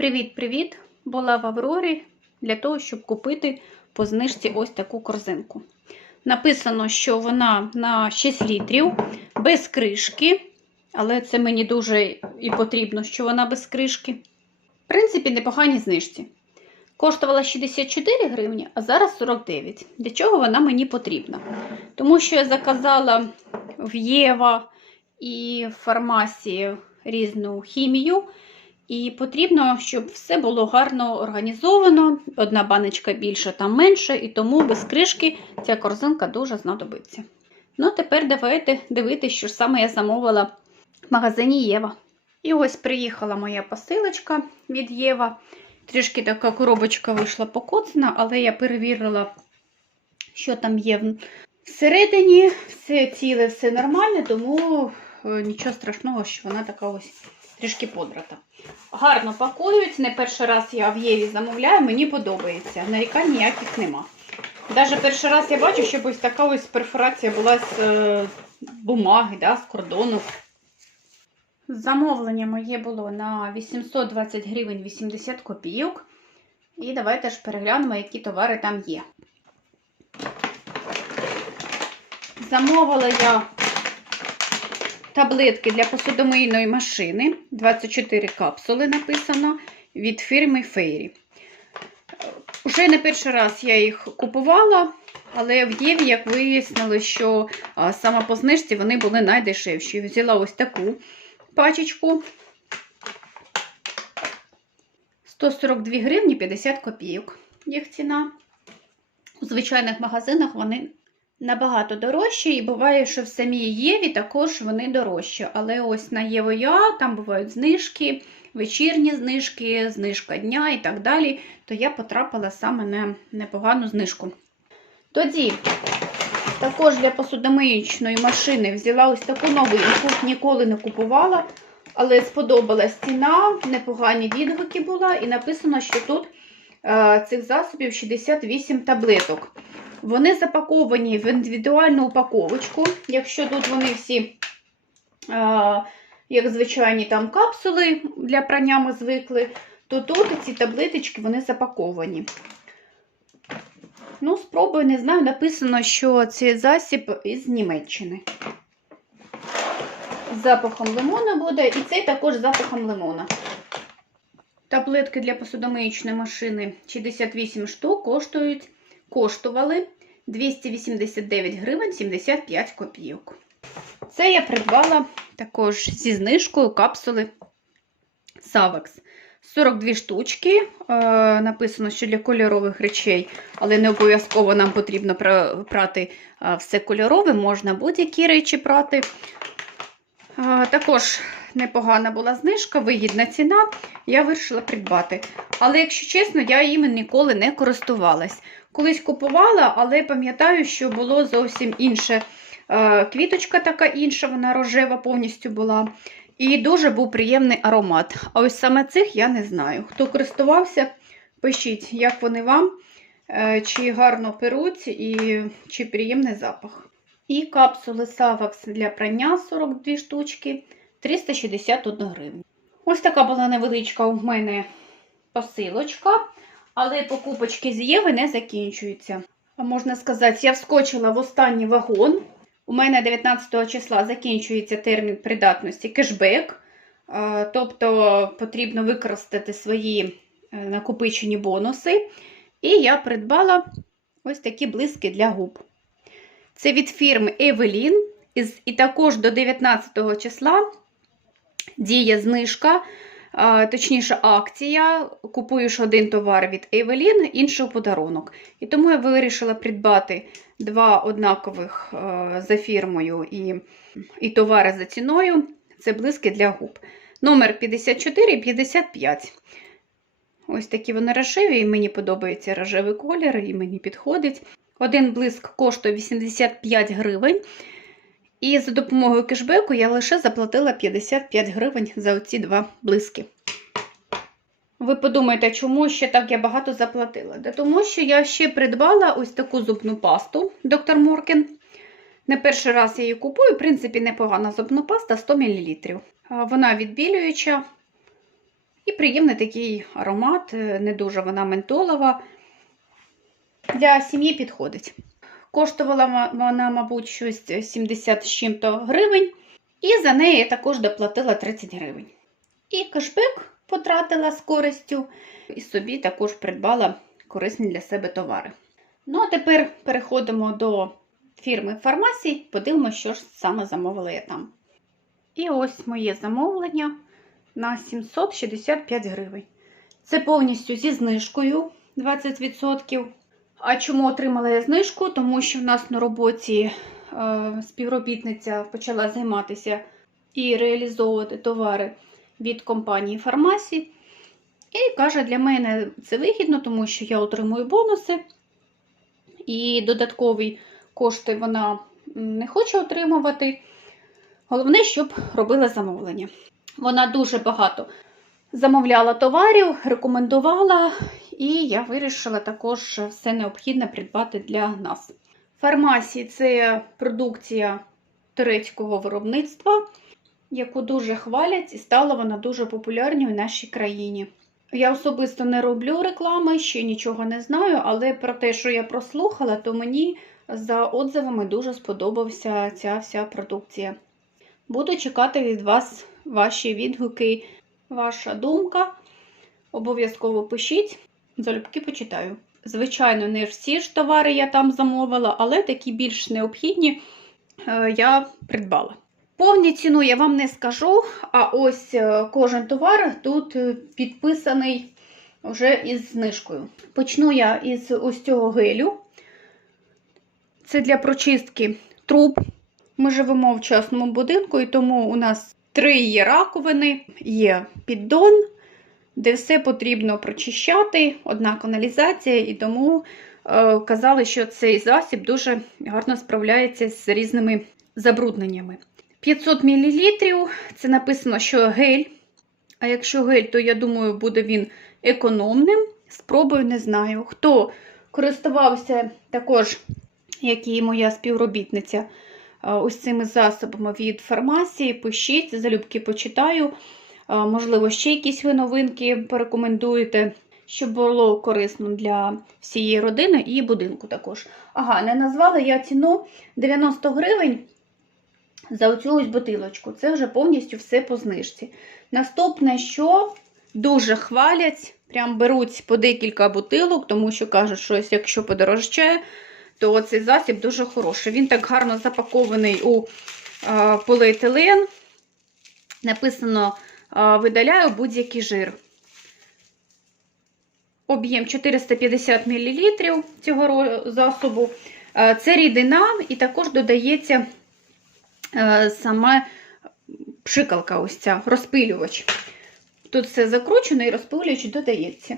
Привіт-привіт! Була в Аврорі для того, щоб купити по знижці ось таку корзинку. Написано, що вона на 6 літрів, без кришки, але це мені дуже і потрібно, що вона без кришки. В принципі, непогані знижці. Коштувала 64 гривні, а зараз 49. Для чого вона мені потрібна? Тому що я заказала в Єва і в фармасії різну хімію. І потрібно, щоб все було гарно організовано. Одна баночка більша, там менше, і тому без кришки ця корзинка дуже знадобиться. Ну, тепер давайте дивитися, що саме я замовила в магазині Єва. І ось приїхала моя посилочка від Єва. Трішки така коробочка вийшла покоцана, але я перевірила, що там є всередині. Все ціле, все нормальне, тому е, нічого страшного, що вона така ось трішки подрата. Гарно пакують. Не перший раз я в Єві замовляю, мені подобається. Нарікань ніяких нема. Навіть перший раз я бачу, щоб ось така ось перфорація була з е, бумаги, да, з кордону. Замовлення моє було на 820 гривень 80 копійок. І давайте ж переглянемо, які товари там є. Замовила я таблетки для посудомийної машини. 24 капсули написано від фірми Фейрі. Уже не перший раз я їх купувала, але в Єві, як вияснили, що саме по знижці вони були найдешевші. Взяла ось таку пачечку. 142 гривні 50 копійок. Їх ціна. У звичайних магазинах вони набагато дорожчі, і буває, що в самій Єві також вони дорожчі. Але ось на ЄВОЯ там бувають знижки, вечірні знижки, знижка дня і так далі. То я потрапила саме на непогану знижку. Тоді, також для посудомиючної машини взяла ось таку новинку, ніколи не купувала. Але сподобалась ціна, непогані відгуки була, і написано, що тут е, цих засобів 68 таблеток. Вони запаковані в індивідуальну упаковочку. Якщо тут вони всі, як звичайні там капсули для прання ми звикли, то тут ці таблеточки вони запаковані. Ну, спробую, не знаю, написано, що це засіб із Німеччини. З запахом лимона буде, і цей також з запахом лимона. Таблетки для посудомиючної машини 68 штук коштують, коштували 289 гривень 75 копійок. Це я придбала також зі знижкою капсули Savax. 42 штучки. Е, написано, що для кольорових речей, але не обов'язково нам потрібно прати все кольорове, можна будь-які речі прати. Е, також непогана була знижка, вигідна ціна, я вирішила придбати. Але, якщо чесно, я їм ніколи не користувалась. Колись купувала, але пам'ятаю, що було зовсім інше. Е, квіточка така інша, вона рожева повністю була. І дуже був приємний аромат. А ось саме цих я не знаю. Хто користувався, пишіть, як вони вам, е, чи гарно перуть, і чи приємний запах. І капсули Savax для прання 42 штучки 361 гривень. Ось така була невеличка у мене посилочка, але покупочки з Єви не закінчуються. Можна сказати, я вскочила в останній вагон. У мене 19 числа закінчується термін придатності кешбек, тобто потрібно використати свої е, накопичені бонуси. І я придбала ось такі блиски для губ. Це від фірми Evelyn. І також до 19 числа діє знижка, точніше, акція. Купуєш один товар від Evelyn, інший подарунок. І тому я вирішила придбати два однакових за фірмою і, і товари за ціною. Це блиски для губ. Номер 54 і 55. Ось такі вони рожеві, і мені подобається рожевий колір, і мені підходить. Один блиск коштує 85 гривень. І за допомогою кешбеку я лише заплатила 55 гривень за оці два блиски. Ви подумаєте, чому ще так я багато заплатила? Да тому що я ще придбала ось таку зубну пасту доктор Моркен. Не перший раз я її купую, в принципі, непогана зубна паста 100 мл. Вона відбілююча І приємний такий аромат, е, не дуже вона ментолова. Для сім'ї підходить. Коштувала вона, мабуть, щось 70 з чим-то гривень. І за неї я також доплатила 30 гривень. І кешбек потратила з користю, і собі також придбала корисні для себе товари. Ну, а тепер переходимо до фірми Фармасій, подивимося, що ж саме замовила я там. І ось моє замовлення на 765 гривень. Це повністю зі знижкою 20%. А чому отримала я знижку? Тому що в нас на роботі е, співробітниця почала займатися і реалізовувати товари від компанії Фармасі. І каже, для мене це вигідно, тому що я отримую бонуси, і додаткові кошти вона не хоче отримувати. Головне, щоб робила замовлення. Вона дуже багато замовляла товарів, рекомендувала, і я вирішила також все необхідне придбати для нас. Фармасії це продукція турецького виробництва, яку дуже хвалять, і стала вона дуже популярною в нашій країні. Я особисто не роблю реклами, ще нічого не знаю, але про те, що я прослухала, то мені за отзивами дуже сподобався ця вся продукція. Буду чекати від вас ваші відгуки, ваша думка. Обов'язково пишіть, залюбки почитаю. Звичайно, не всі ж товари я там замовила, але такі більш необхідні е, я придбала. Повні ціну я вам не скажу, а ось е, кожен товар тут е, підписаний вже із знижкою. Почну я із ось цього гелю. Це для прочистки труб. Ми живемо в частному будинку, і тому у нас три є раковини, є піддон, де все потрібно прочищати, одна каналізація, і тому е, казали, що цей засіб дуже гарно справляється з різними забрудненнями. 500 мл це написано, що гель. А якщо гель, то я думаю, буде він економним. Спробую, не знаю. Хто користувався також, як і моя співробітниця, ось цими засобами від фармації, пишіть, залюбки почитаю. Е, Можливо, ще якісь ви новинки порекомендуєте, щоб було корисно для всієї родини і будинку також. Ага, не назвала я ціну 90 гривень за оцю ось бутилочку. Це вже повністю все по знижці. Наступне, що дуже хвалять, прям беруть по декілька бутилок, тому що кажуть, що якщо подорожчає, то цей засіб дуже хороший. Він так гарно запакований у е, поліетилен. Написано: е, видаляю будь-який жир. Об'єм 450 мл цього засобу. Е, Це рідина, і також додається саме пшикалка, ось ця, розпилювач. Тут все закручено і розпилювач додається.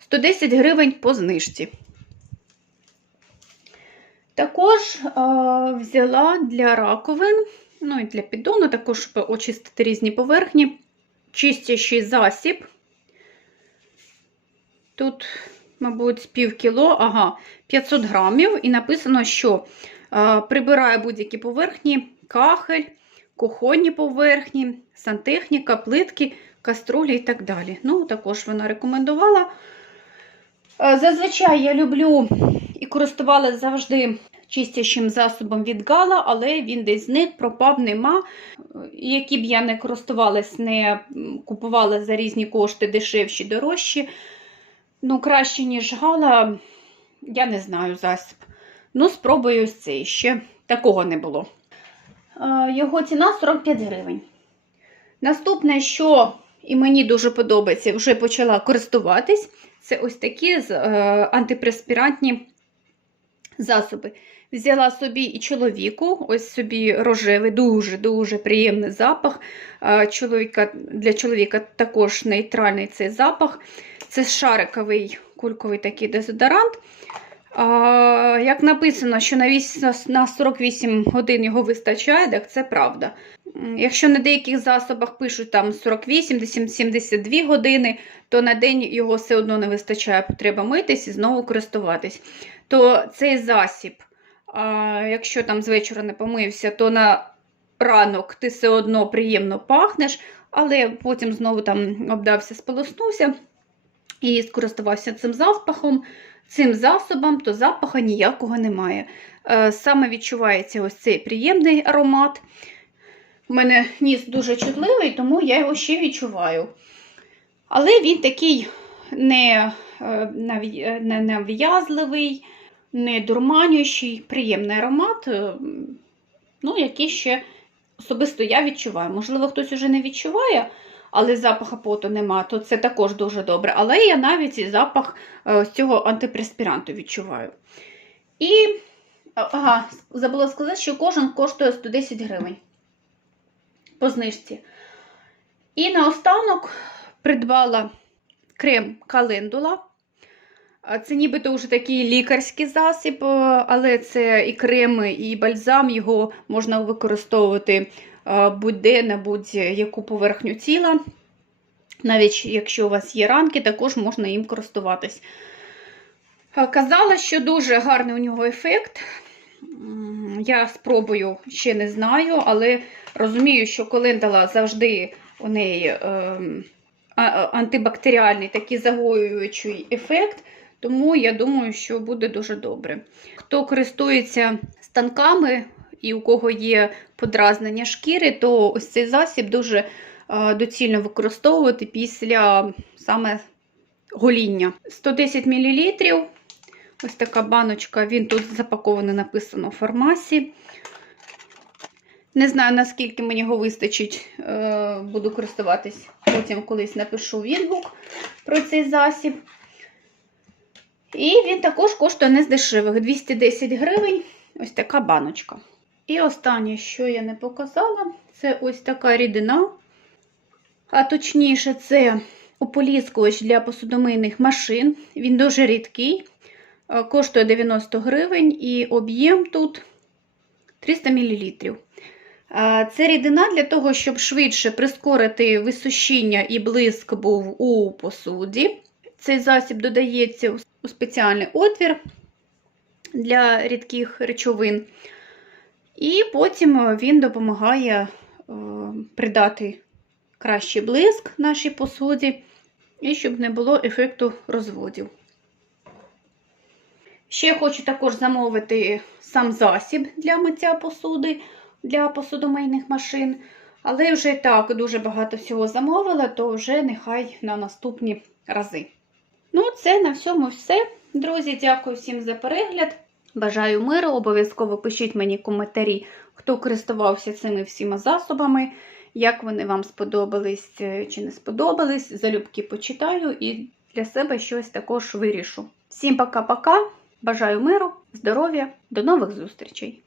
110 гривень по знижці. Також е, взяла для раковин, ну і для піддону, також щоб очистити різні поверхні, чистящий засіб. Тут, мабуть, пів кіло, ага, 500 грамів, і написано, що е, прибирає будь-які поверхні, кахель, кухонні поверхні, сантехніка, плитки, каструлі і так далі. Ну, також вона рекомендувала. Зазвичай я люблю і користувалася завжди чистящим засобом від Гала, але він десь зник, пропав, нема. Які б я не користувалась, не купувала за різні кошти дешевші, дорожчі. Ну, краще, ніж Гала, я не знаю засіб. Ну, спробую ось цей. Ще такого не було. Е, Його ціна 45 гривень. Наступне, що і мені дуже подобається, вже почала користуватись, це ось такі е, антипреспірантні засоби. Взяла собі і чоловіку, ось собі рожевий, дуже-дуже приємний запах. Чоловіка, для чоловіка також нейтральний цей запах. Це шариковий кульковий такий дезодорант. Як написано, що на, 48 годин його вистачає, так це правда. Якщо на деяких засобах пишуть там 48, 72 години, то на день його все одно не вистачає, треба митись і знову користуватись. То цей засіб, а, якщо там з вечора не помився, то на ранок ти все одно приємно пахнеш, але потім знову там обдався, сполоснувся і скористувався цим запахом, цим засобом, то запаху ніякого немає. Е, Саме відчувається ось цей приємний аромат. У мене ніс дуже чутливий, тому я його ще відчуваю. Але він такий не, е, е, нав'язливий, не дурманюючий, приємний аромат, е, ну, який ще особисто я відчуваю. Можливо, хтось уже не відчуває, але запаху поту нема, то це також дуже добре. Але я навіть запах е, цього антипреспіранту відчуваю. І, ага, забула сказати, що кожен коштує 110 гривень по знижці. І наостанок придбала крем календула. Це нібито вже такий лікарський засіб, е, але це і крем, і бальзам, його можна використовувати е, будь-де на будь-яку поверхню тіла. Навіть якщо у вас є ранки, також можна їм користуватись. Е, Казала, що дуже гарний у нього ефект. Я спробую ще не знаю, але розумію, що календула завжди у неї ем, антибактеріальний такий загоюючий ефект, тому я думаю, що буде дуже добре. Хто користується станками і у кого є подразнення шкіри, то ось цей засіб дуже е, доцільно використовувати після саме гоління. 110 мл. Ось така баночка, він тут запакований, написано в фармасі. Не знаю, наскільки мені його вистачить, е, буду користуватись. Потім колись напишу відгук про цей засіб. І він також коштує не з дешевих 210 гривень. Ось така баночка. І останнє, що я не показала, це ось така рідина. А точніше, це ополіскувач для посудомийних машин. Він дуже рідкий, коштує 90 гривень і об'єм тут 300 мл. Це рідина для того, щоб швидше прискорити висушіння і блиск був у посуді. Цей засіб додається у спеціальний отвір для рідких речовин. І потім він допомагає е, придати кращий блиск нашій посуді, і щоб не було ефекту розводів. Ще хочу також замовити сам засіб для миття посуди для посудомийних машин. Але вже так дуже багато всього замовила, то вже нехай на наступні рази. Ну, це на всьому все. Друзі, дякую всім за перегляд. Бажаю миру. Обов'язково пишіть мені коментарі, хто користувався цими всіма засобами, як вони вам сподобались е, чи не сподобались. Залюбки почитаю і для себе щось також вирішу. Всім пока-пока. Бажаю миру, здоров'я, до нових зустрічей!